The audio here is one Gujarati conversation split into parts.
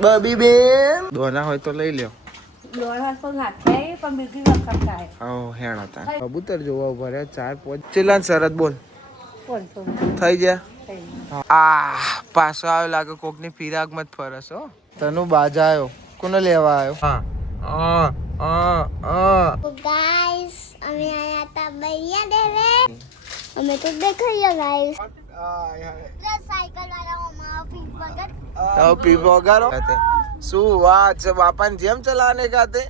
બબી બેન દોના હોય તો લઈ લ્યો. દોણા તો નાખે પણ બીજી વખત થાય. આવો હેણ હતા કબૂતર જોવા ઉભા રહ્યા 4-5 ચેલા શરત બોલ કોલસો થઈ ગયા. આ પાછો આવ્યો લાગે કોકની ફિરાકમાં જ ફરસ હો. તનુ બાજા આવ્યો કોને લેવા આવ્યો? તો ગાઈસ અમે આયા તા ભૈયા દેવે અમે તો દેખાયા ગાઈસ સાયકલ વાળા મારા પીપ વગર પીપ વગારો શું વાત છે બાપાને જેમ ચલાને ખાતે.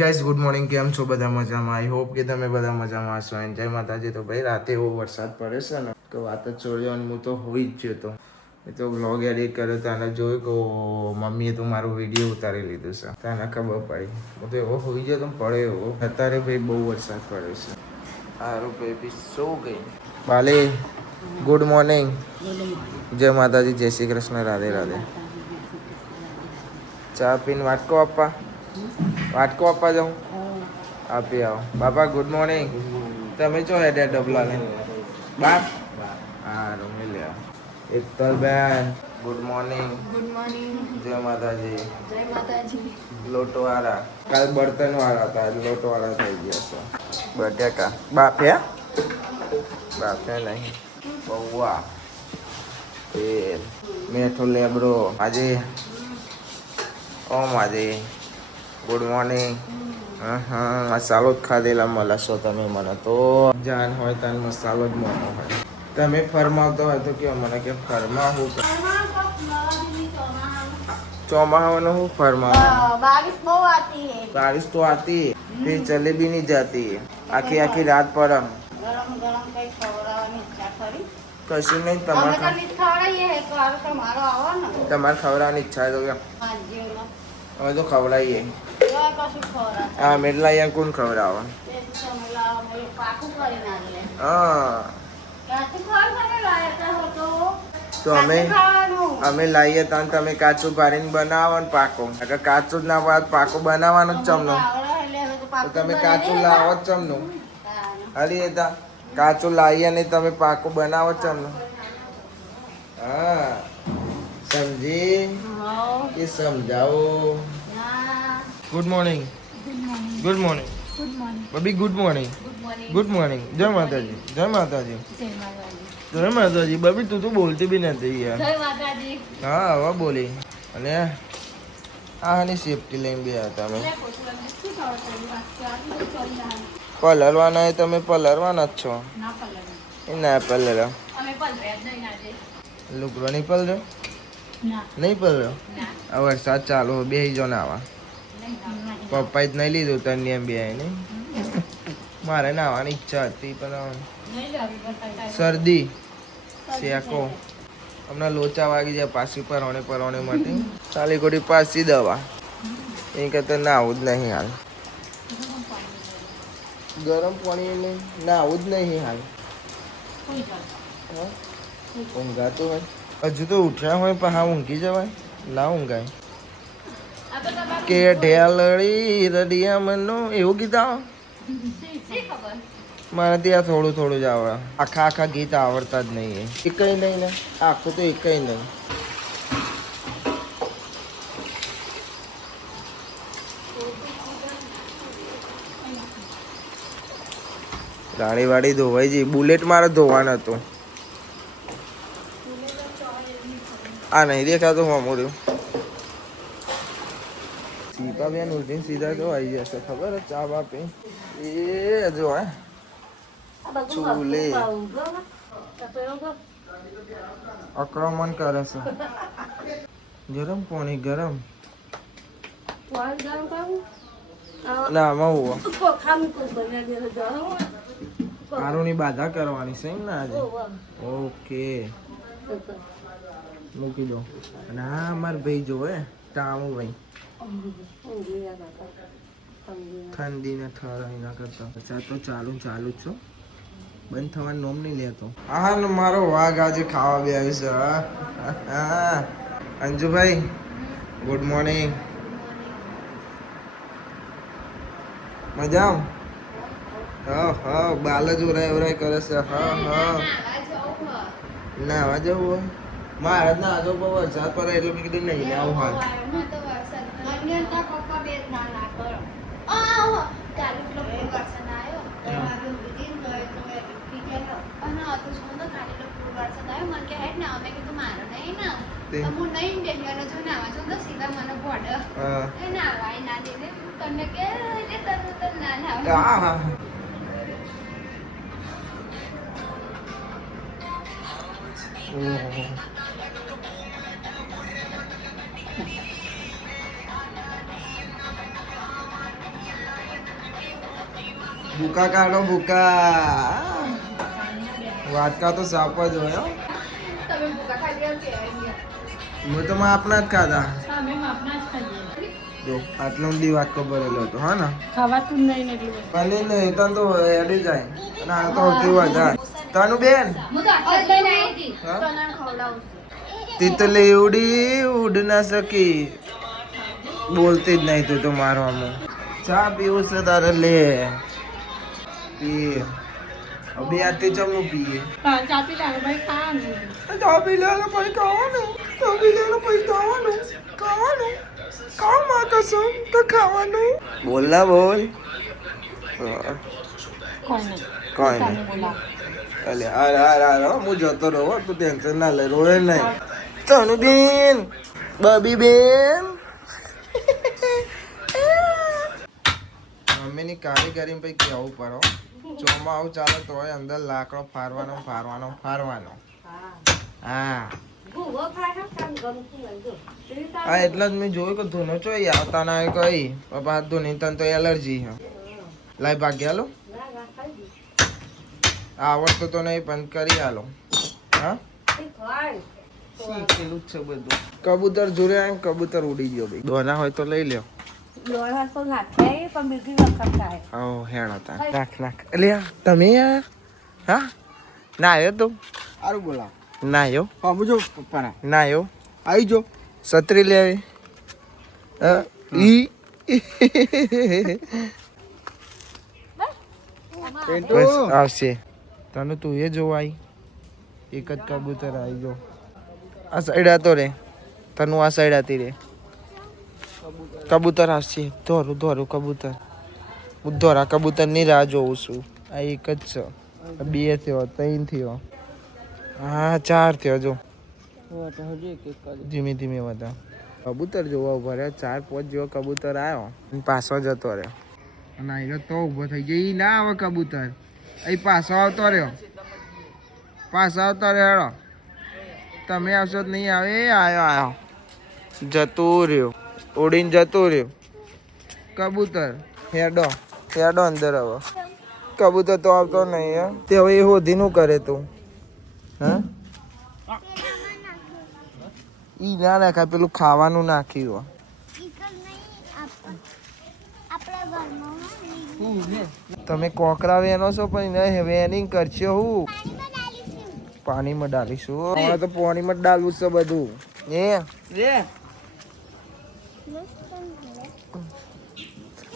ગાઈસ ગુડ મોર્નિંગ, કેમ છો બધા મજામાં? આઈ હોપ કે તમે બધા મજામાં હશો. જય માતાજી. તો ભાઈ રાતે એવો વરસાદ પડે છે ને તો વાત જ છોડ્યો અને હું તો હોઈ જ ગયો તો એ તો વ્લોગ એડિટ કર્યો તો અને જોયું કે મમ્મીએ તો મારો વિડીયો ઉતારી લીધું છે તો એને ખબર પડી હું તો એવો હોઈ ગયો તો પડે એવો. અત્યારે ભાઈ બહુ વરસાદ પડે છે. સારું બેબી શું ગઈ બાલે. ગુડ મોર્નિંગ, જય માતાજી, જય શ્રી કૃષ્ણ, રાધે રાધે. ચા પીને વાટકો આપવા જાઉં? આપી આવો. બાપા ગુડ મોર્નિંગ. તમે ચો હેડે ડબલા ને બાપ? હા રૂમી લે. એકતલ બેન ગુડ મોર્નિંગ. Good morning. જય માતાજી. જય માતાજી. લોટો વાળા કાલ બર્તન વાળા હતા, લોટો વાળા થઈ ગયા છે. બટેકા બાપે નહીં બહુआ તેલ મેઠો લેબડો. આજે આજે ગુડ મોર્નિંગ. મસાલો જ ખાધેલા મળશો તમે મને તો. જાન હોય તાન મસાલો જ મોટો હોય. તમે ફરમાવતો હોય તો કેવો મને કે ફરમાવું ચોમાહાનું હું ફરમાવું. बारिश बहुत आती है बारिश तो आती है फिर चले भी नहीं जाती है. आखी रात पर ગરમ ગરમ કઈ ખવડાવવાની ઈચ્છા ખરી? કશું નહીં. અમે તો નહીં ખવડાવીએ એક વાર તમારો આવો ને તમારે ખવડાવવાની ઈચ્છા તો હાજીનો અમે તો ખવડાવીએ. એવા કશું ખવડાવે હા મેટલા અહીંયા કોણ ખવડાવે? તે તમે લાવો મને પાકું કરી નાખે. હા ક્યાંથી ખબર લાયતા હતો તો અમે લાવીએ તાન તમે કાચું પાડીને બનાવો ને પાકો. અગર કાચું જ ના પાડ પાકો બનાવવાનું જ ચમનું. તો તમે કાચું લાવો જ ચમનું. હરી હતા કાચું લાવીએ નહીં તમે પાકો બનાવો જ ચમનું. હા સમજી કે સમજાવો. Good morning. Good morning Babi. Good morning. Good morning. જય માતાજી. જય માતાજી. જય માતાજી. બબી તું તો બોલતી બી નથી યાર. જય માતાજી. હા હવે બોલી. અને આની સેફટી લઈને બે હતા અમે. પલરવાના તમે પલરવાના જ છો. એ ના પલર લુકડો નહીં પલર્યો? નહીં પલર્યો? આ વરસાદ ચાલુ બે જો નાવા. પપ્પાએ જ નહીં લીધું તને એમ બે નહીં. મારે નાવાની ઈચ્છા હતી પણ શરદી શેકો હમણાં લોચા વાગી જાય પાછી પરવણે માટે ચાલી કોટી પાછી દવા એ કરતા નાવું જ નહીં હાલ. ગરમ પાણી નાવું જ નહીં હાલ. ઊંઘાતું હોય હજુ તો ઉઠ્યા હોય પણ હા ઊંઘી જવાય ના ઊંઘાય. કે ઢેલડી રડિયા મનો એવું ગીત આવે મને ત્યાં થોડું જ આવડે. આખા ગીત આવડતા જ નહીં. એકઈ નહીં ને આખું તો એકઈ નહીં. ગાડી ધોવાઈ જઈ. બુલેટ મારે ધોવાનું હતું. આ નહીં દેખાતું મામું. સીપા બેન ઉઠીને સીધા તો આવી જશે ખબર ચા બાપી એ જો હે ચૂલે આક્રમણ કરે છે. ગરમ પાણી ગરમ ના આમાં આરોની બાધા કરવાની છે ને આજે. ઓકે મૂકી દો. અને હા અમારે ભાઈ જોવે ટામું ભાઈ ઠંડી ને ઠરાઈ ના કરતા. અચ્છા તો ચાલુ જ છો. બંધ થવાનું નોમ નહીં લેતો. હા ને મારો વાઘ આજે ખાવા બી આવ્યું છે. હા અંજુભાઈ ગુડ મોર્નિંગ. મજા હા હા બાલ જ ઉરાય કરે છે હા હા નાવા જવું હોય મારે જ ના જો બહુ વરસાદ પડે એટલે મેં કીધું નહીં આવું હાલ હા ભૂકા કાઢો ભૂકા વાટકા તો સાપ જ હોય હો. મેં તો માપના જ ખાધા જો આટલો બધી વાટકો ભરેલો હતો હા ને ખાવાતું જ નહીં ને એટલે પનીર નહીં તને તો એડી જાય અને આ તો સૌથી વધારે તનું બેન તિતલી ઉડી ઉડ ના સકી બોલતી જ નહીં તું તો મારો આમાં ચા પીવું છે તારે લે પીએ બે આટલી ચમનું પીએ ચા પી લાગે ભાઈ ખાવાનું ચા પી લેવાનું પછી ખાવાનું ચા પી લેવાનું પછી ખાવાનું ખાવાનું ખાવ માં કસમ તો ખાવાનું બોલ ના બોલ કોઈ નહીં અલે અરે હું જતો રહો તું ટેન્શન ના લે રોય નહીં તનુ બેન બબી બેન મમ્મીની કારીગરી પછી કેવું પડો ચોમાવું ચાલે તો અંદર લાકડો ફારવાનો હા હા એટલે જ મેં જોયું કે ધૂનો ચોઈ આવતા ના કઈ પપ્પા ધૂની તને તો એલર્જી હે લાઈ ભાગ્યા લો આવડતું તો નહીં પણ કરી આલો હા શીખેલું જ છે બધું કબૂતર જોડે આવીને કબૂતર ઉડી ગયો ભાઈ દોના હોય તો લઈ લ્યો તમે હા ના આવ્યો તું સારું બોલા ના આવ્યો પામુજો પપ્પાના ના આવ્યો આવી જો છત્રી લે આવી બસ આવશે તને તું એ જોવા આવી એક જ કબૂતર આવી જો આ સાઈડ હતો રે તનું આ સાઈડ હતી રે કબૂતર આવશે ધોરું કબૂતર હું ધોરા કબૂતર ની રાહ જોઉં છું આ એક જ છે બે થયો 3 થયો હા 4 થયો જો ધીમે ધીમે બધા કબૂતર જોવા ઉભા રહ્યા 4-5 જેવો કબૂતર આવ્યો પાછો જતો રહ્યો અને અહીં તો ઉભો થઈ ગયો ના આવે કબૂતર અહીં પાછો આવતો રહ્યો હેડો તમે આવશો તો નહીં આવે આવ્યો જતું રહ્યો ઉડીને જતું રહ્યું કબૂતર હેડો અંદર હવે કબૂતર તો આવતો નહીં હે તે હવે એ હોધી નું કરે તું હા ઈ ના નાખાય પેલું ખાવાનું નાખ્યું તમે કોકરા વેનો છો પણ વેનિંગ કરશો હું પાણીમાં ડાલીશું હવે તો પાણીમાં ડાલવું છે બધું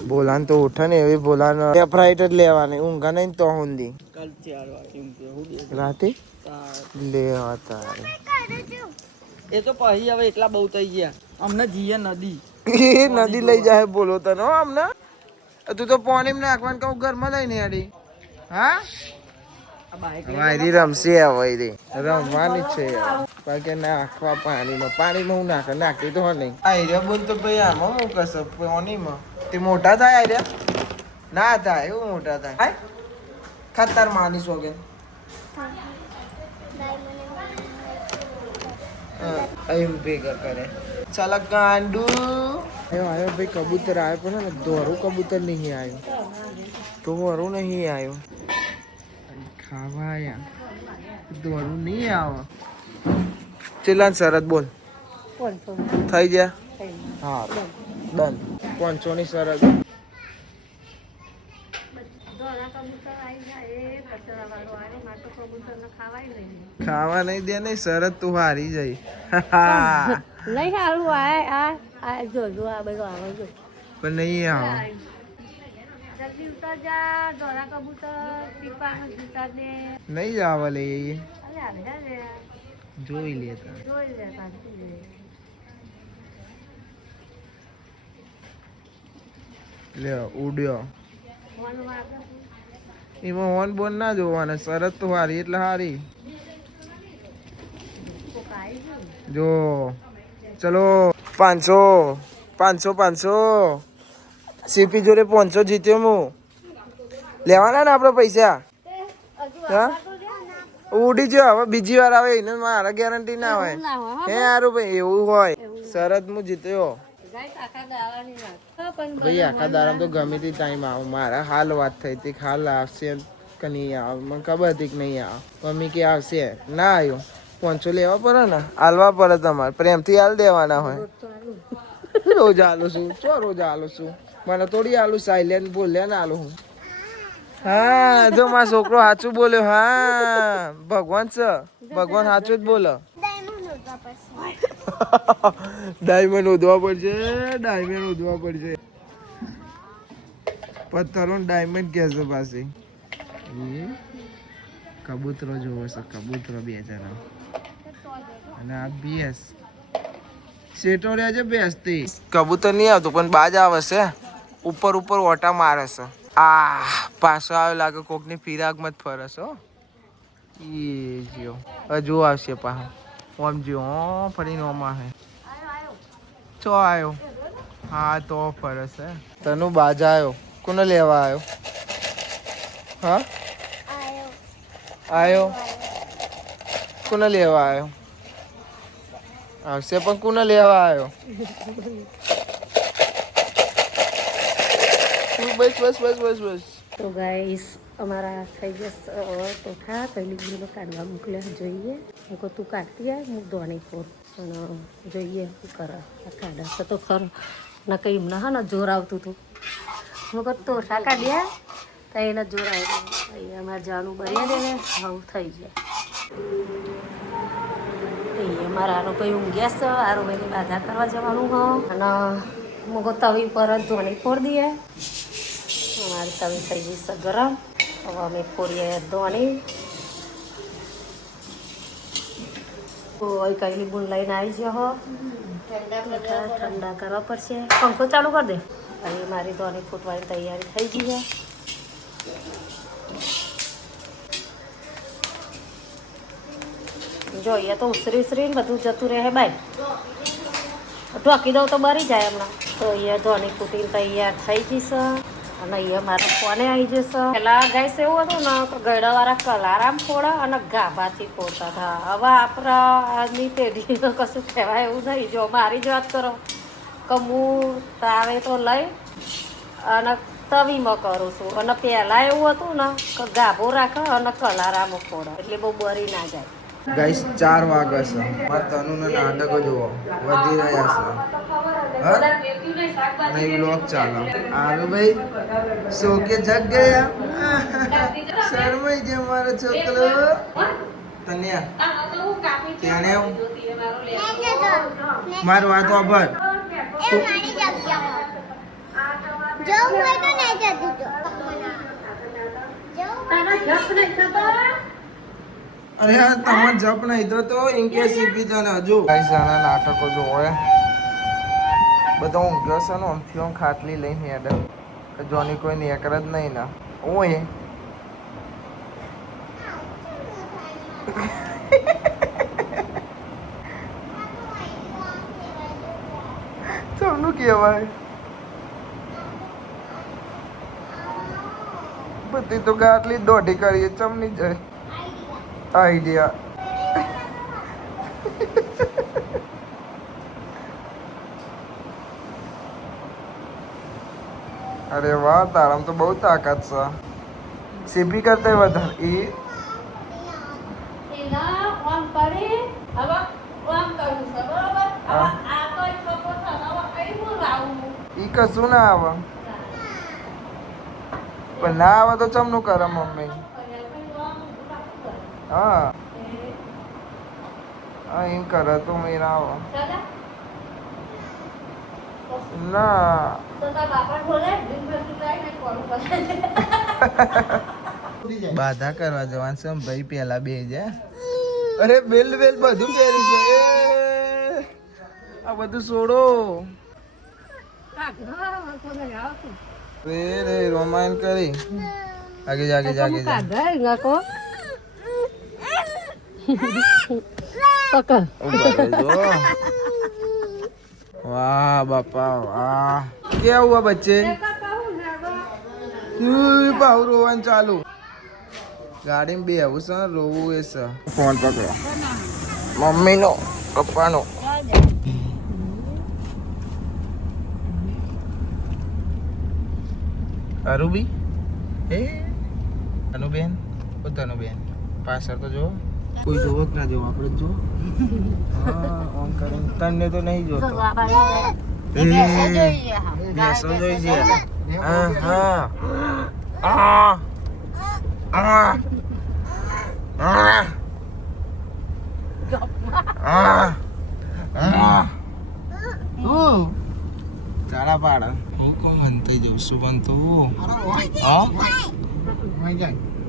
બોલાન તો ઉઠે ને એવી બોલાન ફ્રાઈટ જ લેવાની ઊંઘા નહીં તો ઊંધી રાતે લેવા તારે એ તો પછી હવે એટલા બહુ થઈ ગયા અમને જીએ નદી નદી લઈ જાય બોલો તને હો અમને તું તો પાણીમાં નાખવાનું કહું ઘરમાં લઈને હેડી હા વાયરી રમશે વાયરી રમવાની છે બાકી નાખવા પાણીમાં હું નાખતી તો નહીં આયર્યા બોલ તો ભાઈ આમાં હું કશે પાણીમાં તે મોટા થાય આયર્યા ના થાય એવું મોટા થાય ખતર માની સોગે અહીં ભેગા કરે ચાલ ગાંડુ આવ્યો ભાઈ કબૂતર આવ્યો પણ ને દોરું કબૂતર નહીં આવ્યું તો વરું નહીં આવ્યો ખાવા આયા દોરું નહીં આવે ચેલા શરત બોલ થઈ ગયા હા ડન 500 ની શરત ખાવા નહીં દે નહીં શરત તું હારી જઈ નહીં સારું આ જો આ બધું આવે જો પણ નહીં આવે જલ્દી ઉતર જા ધોળા કબૂતર પીપામાં જૂતા દે નહીં જાવ લે અરે આવે રે જોઈ લેતા જોઈ લે પાછી લે ઉડ્યો ફોન વાગે એમાં હોન બોન ના જોવાના શરત તો હારી એટલે હારી જો ચલો 500 500 500 સીપી જોડે 500 જીત્યો હું લેવાના ને આપણે પૈસા હા ઉડી જો હવે બીજી વાર આવે એને મારા ગેરંટી ના હોય હે હારું ભાઈ એવું હોય શરત હું જીત્યો ભાઈ આખા દારામાં તો ગમે તે ટાઈમ આવો મારા હાલ વાત થઈ હતી હાલ આવશે કે નહીં આવે મને ખબર હતી કે નહીં આવે મમ્મી કે આવશે ના આવ્યો 500 લેવા પડે ને હાલવા પડે તમારે પ્રેમથી હાલ દેવાના હોય રોજ હાલું છું ચો રોજ હાલું છું મને થોડી હાલું સાયલેન્ટ બોલ્યા ને હાલું હું હા જો મારો છોકરો સાચું બોલ્યો હા ભગવાન છે ભગવાન સાચું જ બોલો ડાયમંડ ઉધવા પડશે ડાયમંડ ઉધવા પડશે પથ્થરો ડાયમંડ કહેશો પાસે કબૂતરો જોવો છે કબૂતરો 2 જણા અને આ બેસ સેટો રહે છે બેસતી કબૂતર નહીં આવતું પણ બાજ આવે છે ઉપર ઉપર ઓટા મારે છે આ પાછો આવે લાગે કોકની ફિરાકમાં જ ફરે છે હો એ જો હજુ આવશે પાછો ઓમ જો ફરીને ઓમ આવે ચો આવ્યો હા તો ફરે છે તનુ બાજ આવ્યો કોને લેવા આવ્યો હા આવ્યો કોને લેવા આવ્યો આવશે પણ કોને લેવા આવ્યો બસ બસ બસ બસ બસ તો ગાઈસ અમારા થઈ જશે ટોઠા પહેલી ગુનો કાઢવા મોકલ્યા જોઈએ હું કહું તું કાઢતી આવ હું ધોણી ફોર પણ જોઈએ શું કરે આ કાઢાશે તો ખરો ના કંઈ એમને હા ને જોર આવતું હતું હું કહું ટોઠા કાઢ્યા તો એને જોર આવ્યું અહીંયા અમારે જવાનું બની દે ને આવું થઈ જાય અમારા આરો ભાઈ ઊંઘ્યા છે આરો ભાઈની બાધા કરવા જવાનું હા અને હું કહું તવી પર જ ધોણી ફોર દઈએ અમારી તવી થઈ ગઈ છે ગરમ હવે અમે ફોડીએ ધોણી કઈલી બુન લઈને આવી ગયો હો ઠંડા કરવા પડશે પંખો ચાલુ કરી દે હવે મારી ધોણી ફૂટવાની તૈયારી થઈ ગઈ છે જોઈએ તો ઉસરી ઉસરીને બધું જતું રહે બાય ઢોકી દઉં તો બરી જાય હમણાં તો અહીંયા ધોની ફૂટીને તૈયાર થઈ જશે અને અહીંયા મારા ફોને આવી જશે પેલા ગાઈસ એવું હતું ને તો ગળાવાળા કલારામ ફોડા અને ગાભાથી ફોડતા હતા હવે આપણા આજની પેઢીનું કશું કહેવાય એવું નહીં જો મારી જ વાત કરો કે હું તાવે તો લઈ અને તવીમાં કરું છું અને પહેલાં એવું હતું ને કે ગાભો રાખે અને કલારામાં ફોડે એટલે બહુ બરી ના જાય ગાઈસ 4 વાગે છે મારા તનુના નાટકો જુઓ વધી રહ્યા છે નહીં બ્લોગ ચાલો આલુ ભાઈ સો કે જગ ગયા શરમાઈ જે મારો છોકરો તન્યા ત્યાણે મારું આ તો અભર અરે યાર તમાર જપ નહીં તો ઇનકે સીપી જાને હજુ ગાઈસ આના નાટકો જો હોય બધા ઊંઘ્યો છે ને આમથી આમ ખાટલી લઈને હેડે જોની કોઈ નેકર જ નહીં ના ઓય તમને કહેવાય બધી તો ગાટલી દોઢી કરીએ ચમની જાય આઈડિયા અરે વાહ તારામ તો બહુ તાકાત છે સીપી કરતા વધારે ઈ કશું ના આવે પણ ના આવે તો ચમનું કરે મમ્મી હા હા એમ કરે તો મેરા આવો ના તો તારા બાપા બોલે ડ્રીમ બ્રેસલેટ લાવીને કોલ કરે. બાધા કરવા જવાનું છે ભાઈ પેલા બે જા. અરે બેલ બેલ બધું પહેરી છે એ. આ બધું છોડો રે રે રોમાન કરી આગે જાગે જાગે જા. વાહ બાપા વાહ क्या हुआ बच्चे પાહુ રોવાનું ચાલુ ગાડીમાં બે આવું છે રોવું એ છે ફોન પકડો મમ્મીનો પપ્પાનો અરુબી એ તનુબેન ઓ તનુબેન પાછળ તો જો કોઈ જોવો જ ના જોવો આપણે જ જો હા ઓન કરીને તને તો નહીં જોતો બેસો જોઈ છે હા હા આ આ ચાલા પાડ હું કોમ હંતાઈ જઉં છું પણ તું હા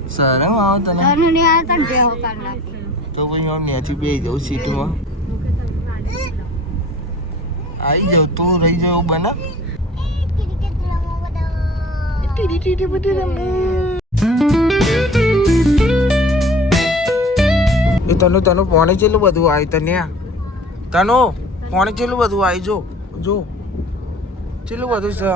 સરમ આવો તને તો પછી હું ત્યાંથી બે જાઉં સીટમાં આવી જાઉં તું રહી જાઉં બને એ તનું તનું પોણે ચેલું બધું આવ્યું તને તનો પોણે ચેલું બધું આવી જો જો ચેલું બધું છે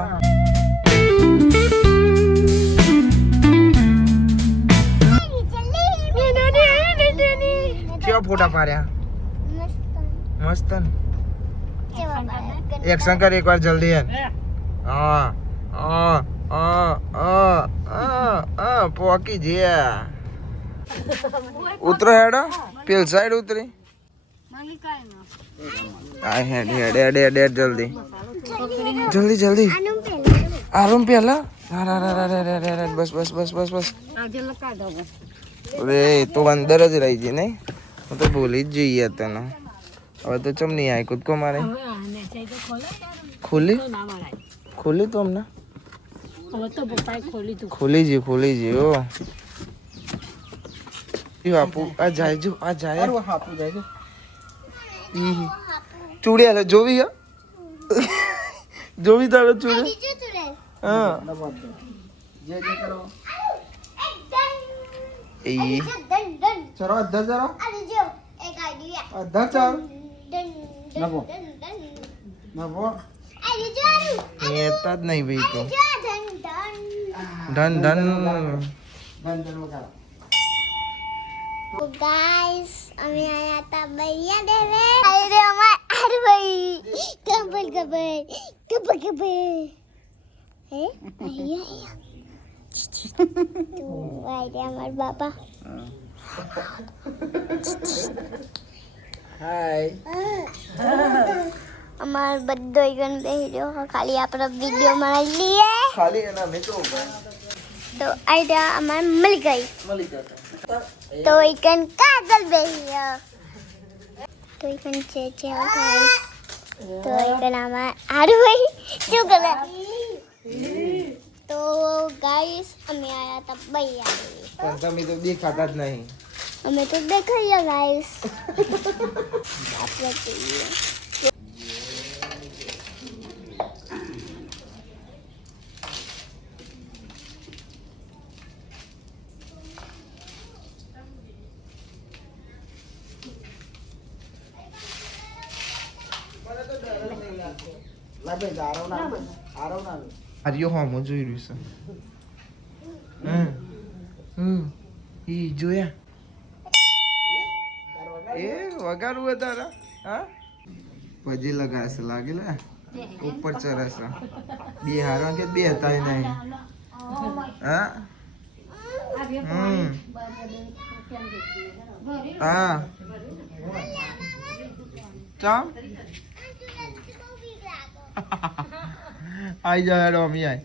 કેવા ફોટા પાડ્યા મસ્ત ને એક્શન કર એકવાર જલ્દી હા પોકી જ્યા ઉતરો હેડો પેલ સાઈડ ઉતરી આ હેડ હેડ હેડ હેડ હેડ જલ્દી જલ્દી જલ્દી આરામ પેલા બસ બસ બસ બસ બસ અરે તો અંદર જ રહી છે નહીં હું તો ભૂલી જ જઈએ તને હવે તો ચમ નહીં આવી કૂદકો મારે ખુલ્લી ખુલ્લી તો અમને ખુલી જી ઓ બાપુ આ જાય જો આ જાય ચૂડી હાલે જોવી હે જોવી તારે ચૂડી હા એ ચલો અધર ચલો અધર ચાલ નવો નવો એતા જ નહીં ભાઈ તો ધન ધન ગાઈસ અમે આયા હતા બૈયા દેવે અરે અમાર આર ભાઈ કબલ કબલ કબલ કબલ હે આયા તો આઈ અમાર બાપા હાય અમાર બધો ઈગન બેહી રહ્યો ખાલી આપણો વિડિયો બનાવી લઈએ ખાલી એના મે તો તો આઈડા અમાર મળી ગઈ તો ઈકન કાજલ બેહી રહ્યો તો ઈકન છે ગાઈસ તો ઈકન અમાર આર ભાઈ શું કરે તો ગાઈસ અમે આયા હતા બૈયા પણ તમે તો દેખાતા જ નહીં અમે તો દેખાઈએ ગાઈસ આપણે જોઈએ આર્યો હોમો જોઈ રહ્યું છે ઈ જોયા એ વગાડવું તારા હા પછી લગાશે લાગેલા ઉપર ચરસ બે હારા કે બે હતા નહીં હા હા ચાલ આઈ જા હેડો અમી આય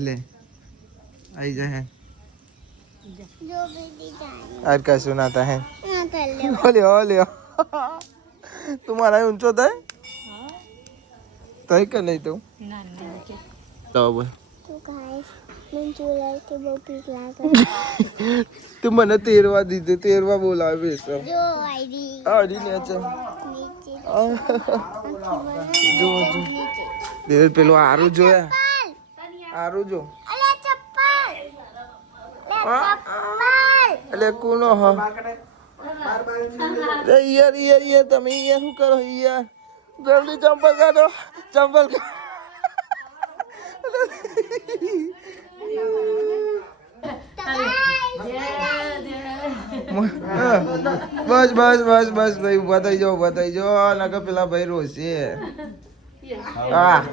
લે આઈ જા હે जो भी डिजाइन आज का सुनाता है ना कर ले ओले ओले તું મારા ઊંચો થાય તઈ કે નહીં તું તો બોલ તો ગાઈસ મને જોલાય કે બહુ પીક લાગે તું મને તેરવા દીધું તેરવા બોલાવે બેસો જો આઈડી આડી ને છે નીચે જો જો દેર પેલું આરું જોયા આરું જો અલે ચપ્પલ એટલે કોનો હ યાર તમે યાર શું કરો યાર જલ્દી ચંપલ કાઢો ચંપલ બસ ભાઈ ઉભા થઈ જાઓ નકર પેલા ભાઈ રોશે હા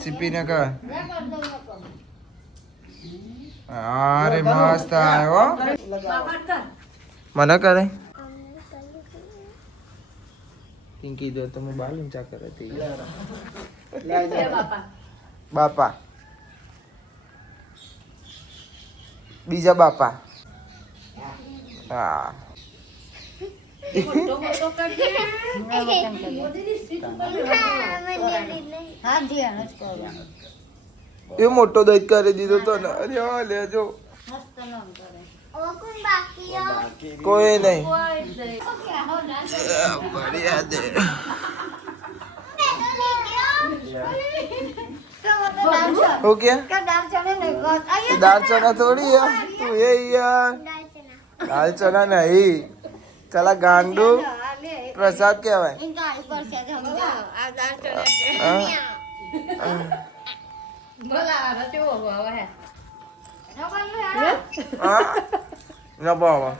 ચીપી ને કર અરે મસ્ત આવ્યો મને કરે પિંકી દો તમે બાલ ઊંચા કરે તે બાપા બીજા બાપા હા એ મોટો દહીં કરી દીધો તો ને અરે હા લેજો કોઈ નહીં બઢિયા દે हो क्या दाल चना थोड़ी है तू ये यार दाल चना नहीं चला गांडू प्रसाद क्या है न बाबा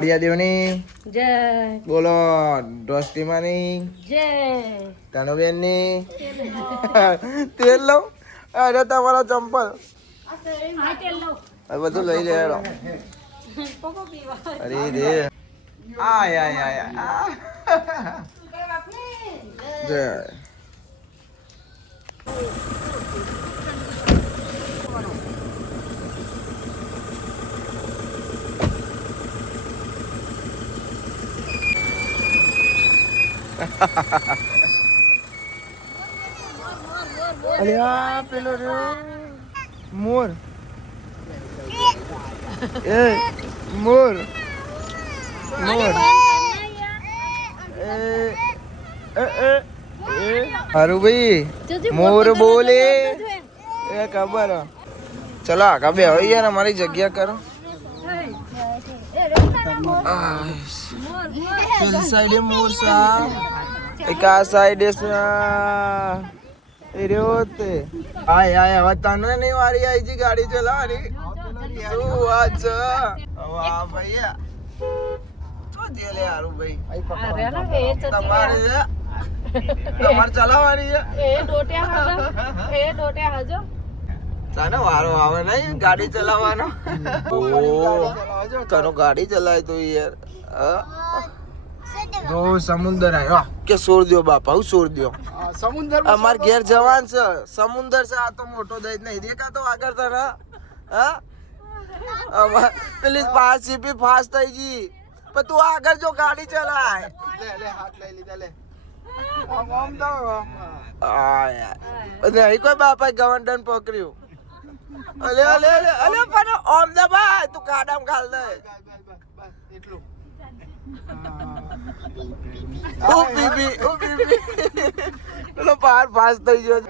દેવની જય બોલો દોસ્તીમાની જય તનુબેનની તેલ લઉં અરે તમારા ચંપલ આ બધું લઈ લે હેડો અરે રે આય જય અરે આ પેલો રહ્યો મોર એ મોર હારું ભાઈ મોર બોલે એ ખબર ચલો આગા બે હોય યાર અમારી જગ્યા કરો પેલી સાઈડે મોર સા એક આ સાઈડે સા એ રહ્યો તે આય હવે તને નહીં વારી આવી જી ગાડી ચલાવવાની શું વાત છે વાહ ભૈયા તો જેલે હારું ભાઈ તમારે ચલાવવાની છે એ ડોટ્યા હજો તને વારો આવે નહીં ગાડી ચલાવવાનો તને ગાડી ચલાય તો યાર જો સમુંદર આવ્યો કે છોડ દો બાપા હું છોડ દો સમુંદર અમાર ઘેર જવાન છે સમુંદર છે આ તો મોટો દઈ નહીં દેખાતો આગળ તને હા પેલી પાસ સીપી ફાસ્ટ થઈ ગઈ પણ તું આગળ જો ગાડી ચલાય લે હાથ લઈ લીધા લે આમ દો આ યાર નહીં કોઈ બાપા ગવંડન પકડ્યું અલે પણ ઓમ દે ભાઈ તું કાડામ ખાલ દે એટલું ઓ બીબી પેલો પાર પાસ થઈ ગયો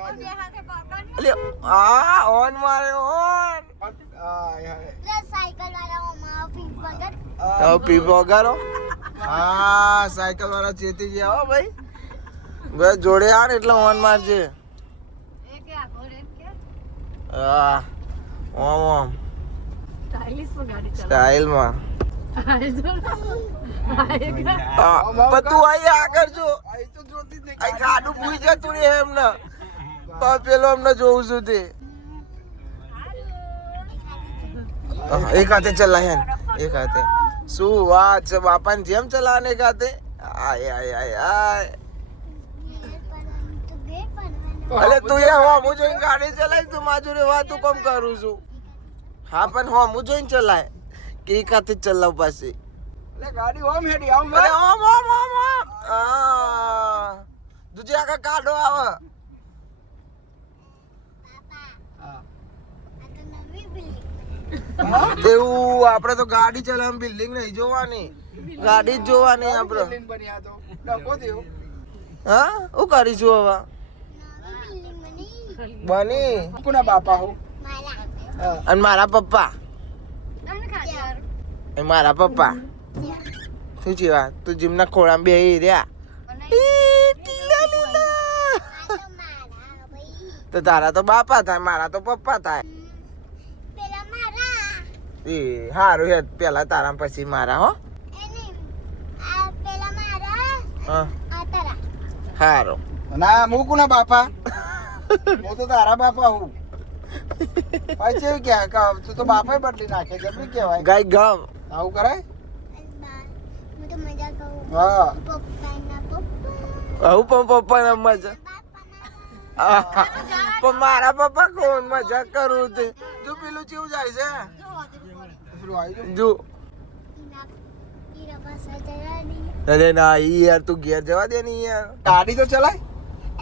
અલે આ ઓન મારે ઓન સાયકલ વાળા તો પીપ વગાડો હા સાયકલ વાળા ચેતી ગયા હો ભાઈ ભાઈ જોડે આ ને એટલે ઓન મારજે હા ઓમ સ્ટાઇલ માં તું આઈ આગળ જો આઈ ગાડું ભૂઈ જતું રે એમને પેલો અમને જોઉં છું તે એક હાથે ચલાય એક હાથે શું વાત છે બાપાની જેમ ચલાવને એક હાથે આય આય આય આય તો ગે પણ અલે તું એ હોમું જોઈને ગાડી ચલાય તું માજુરે વાતું કેમ કરું છું હા પણ હોમું જોઈને ચલાય કે કાથી ચલાવ પાછી એટલે ગાડી ઓમ હેડી આમ અરે ઓમ ઓમ ઓમ ઓમ દૂજે આગળ કાઢો આવે આ તો નવી બિલ્ડિંગ એવું આપણે તો ગાડી ચલાવવાની બિલ્ડિંગ નહીં જોવાની ગાડી જ જોવાની આપણે બિલ્ડિંગ બની આ તો ડકો થયો હા શું કરીશું હવે નવી બિલ્ડિંગ બની કોના બાપા હો મારા અને મારા પપ્પા એ મારા પપ્પા શું છે વાત તું જીમના ખોળામાં બેહી રહ્યા ઈ, ટીલા લીલા. આ તો મારા ભાઈ તો તારા તો બાપા થાય મારા તો પપ્પા થાય પેલા મારા એ હારું હેડ પેલા તારા પછી મારા હો એને આ પેલા મારા હા આ તારા હારું ના હું કોના બાપા હું તો તારા બાપા હું પછી ક્યાં તું તો બાપા બદલી નાખે જબરી કહેવાય ગાય ગમ આવું કરાય હું તો મજા કહું હા પપ્પાના પપ્પા આવું પણ પપ્પાને મજા બાપાના પણ મારા પપ્પા કોણ મજા કરું છે જો પેલું કેવું જાય છે પેલું આવી ગયું જો ઈરા પાસા જરા નહીં અરે ના ઈ યાર તું ઘેર જવા દે ને યાર ગાડી તો ચલાય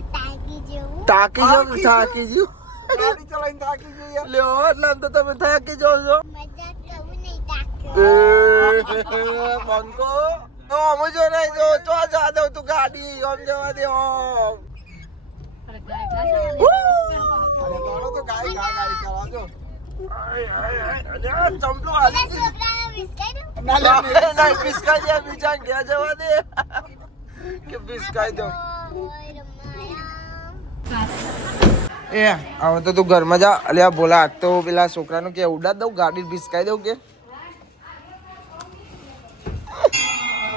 તાકી જેવું થાકી જાવ થાકી જાવ ગાડી ચલાવીને થાકી ગઈ યાર લ્યો એટલે આમ તો તમે થાકી જાવ છો મજા કહું નહીં તાક્યો બંકો ઓમ જો નહીં જો ચો જા દઉં તું ગાડી ઓમ જવા દે ઓમ અરે દોડો તો ગાડી ચલાવજો ચંપલું હાલી ગઈ. છોકરાને બિસ્કિટ ના લે ના, પિસકાઈ દે બીજા ઘેર જવા દે કે પિસકાઈ દો એ હવે તો તું ઘરમાં જા અલ્યા બોલા આજ તો પેલા છોકરાનું કે ઉડા દઉં ગાડી ભીસકાઈ દઉં કે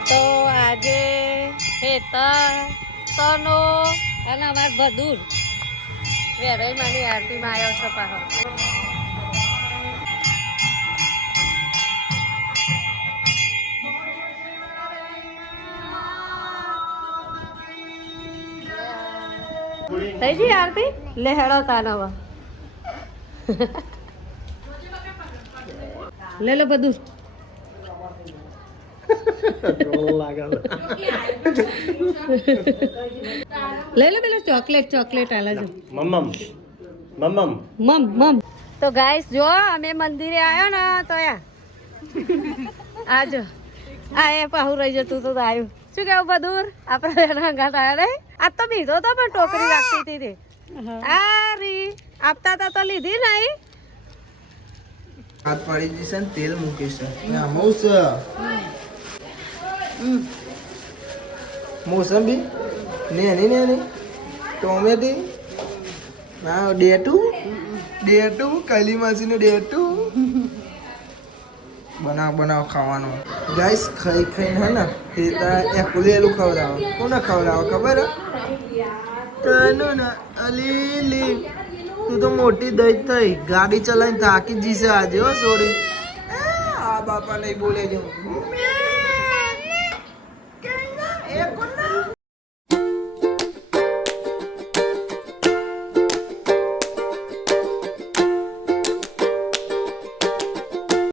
તો આજે હેતર તનો અને અમાર બધું વેરાઈ માની આરતીમાં આવ્યો છે પાછો થઈ ગઈ આરતી લે હેડો તાનવા લે લે બધું લઈ લે પેલા ચોકલેટ આલે છે મમ તો ગાઈસ જો અમે મંદિરે આવ્યો ને તો આજો આ એ પાહુ રહી જતું તો આવ્યું શું કેવું બધું આપણે એના ઘાટ આવ્યા રે આ તો બીધો તો પણ ટોકરી રાખતી હતી તે આ રી આપતા તા તો લીધી નહીં હાથ પાડી દીશે ને તેલ મૂકીશ મોસ મોસંબી નેની ટોમેટી હા ડેટું કાલી માસીનું ડેટું બનાવ ખાવાનું ગાઈસ ખાઈને હે ને એકુલેલું ખવડાવો કોને ખવડાવો ખબર હે તને ને અલીલી તું તો મોટી દઈ થઈ ગાડી ચલાવીને થાકી જઈશે આજે હો સોરી આ બાપા નહીં બોલે જો